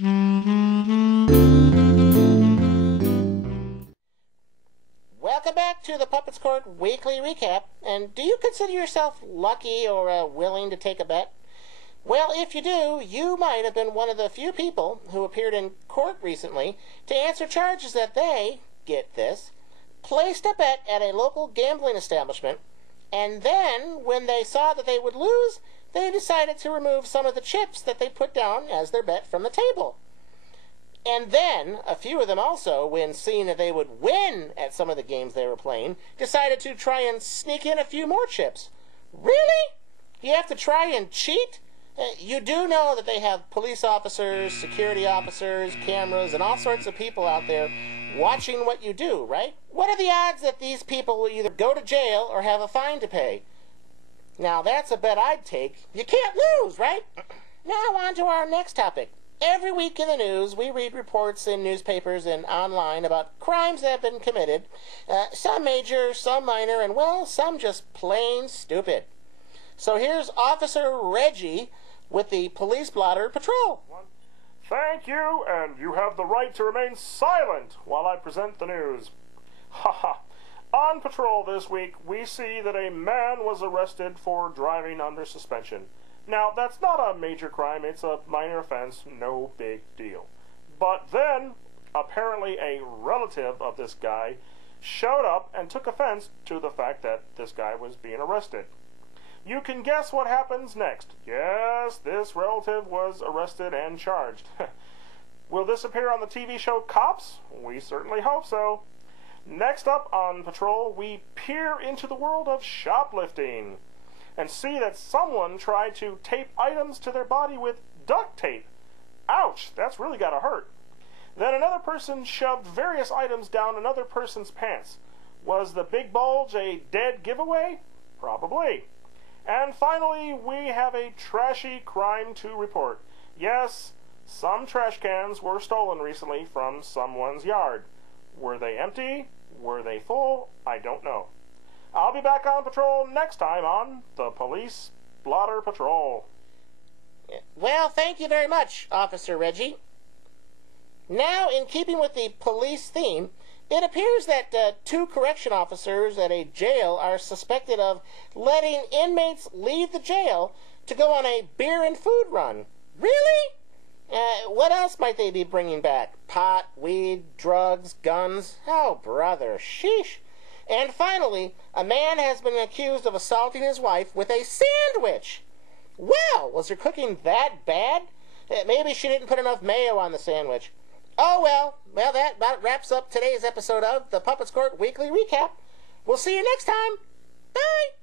Welcome back to the Puppets Court Weekly Recap. And do you consider yourself lucky or willing to take a bet? Well, if you do, you might have been one of the few people who appeared in court recently to answer charges that they, get this, placed a bet at a local gambling establishment, and then, when they saw that they would lose, they decided to remove some of the chips that they put down as their bet from the table. And then, a few of them also, when seeing that they would win at some of the games they were playing, decided to try and sneak in a few more chips. Really? You have to try and cheat? You do know that they have police officers, security officers, cameras, and all sorts of people out there watching what you do, right? What are the odds that these people will either go to jail or have a fine to pay? Now, that's a bet I'd take. You can't lose, right? Now, on to our next topic. Every week in the news, we read reports in newspapers and online about crimes that have been committed. Some major, some minor, and, well, some just plain stupid. So here's Officer Reggie with the Police Blotter Patrol. Thank you, and you have the right to remain silent while I present the news. Haha. On patrol this week, we see that a man was arrested for driving under suspension. Now, that's not a major crime, it's a minor offense, no big deal. But then, apparently a relative of this guy showed up and took offense to the fact that this guy was being arrested. You can guess what happens next. Yes, this relative was arrested and charged. Will this appear on the TV show Cops? We certainly hope so. Next up on patrol, we peer into the world of shoplifting and see that someone tried to tape items to their body with duct tape. Ouch, that's really gotta hurt. Then another person shoved various items down another person's pants. Was the big bulge a dead giveaway? Probably. And finally, we have a trashy crime to report. Yes, some trash cans were stolen recently from someone's yard. Were they empty? Were they full? I don't know. I'll be back on patrol next time on the Police Blotter Patrol. Well, thank you very much, Officer Reggie. Now, in keeping with the police theme, it appears that two correction officers at a jail are suspected of letting inmates leave the jail to go on a beer and food run. Really? What else might they be bringing back? Pot, weed, drugs, guns? Oh, brother, sheesh. And finally, a man has been accused of assaulting his wife with a sandwich. Well, was her cooking that bad? Maybe she didn't put enough mayo on the sandwich. Oh, well, that about wraps up today's episode of the Puppets Court Weekly Recap. We'll see you next time. Bye!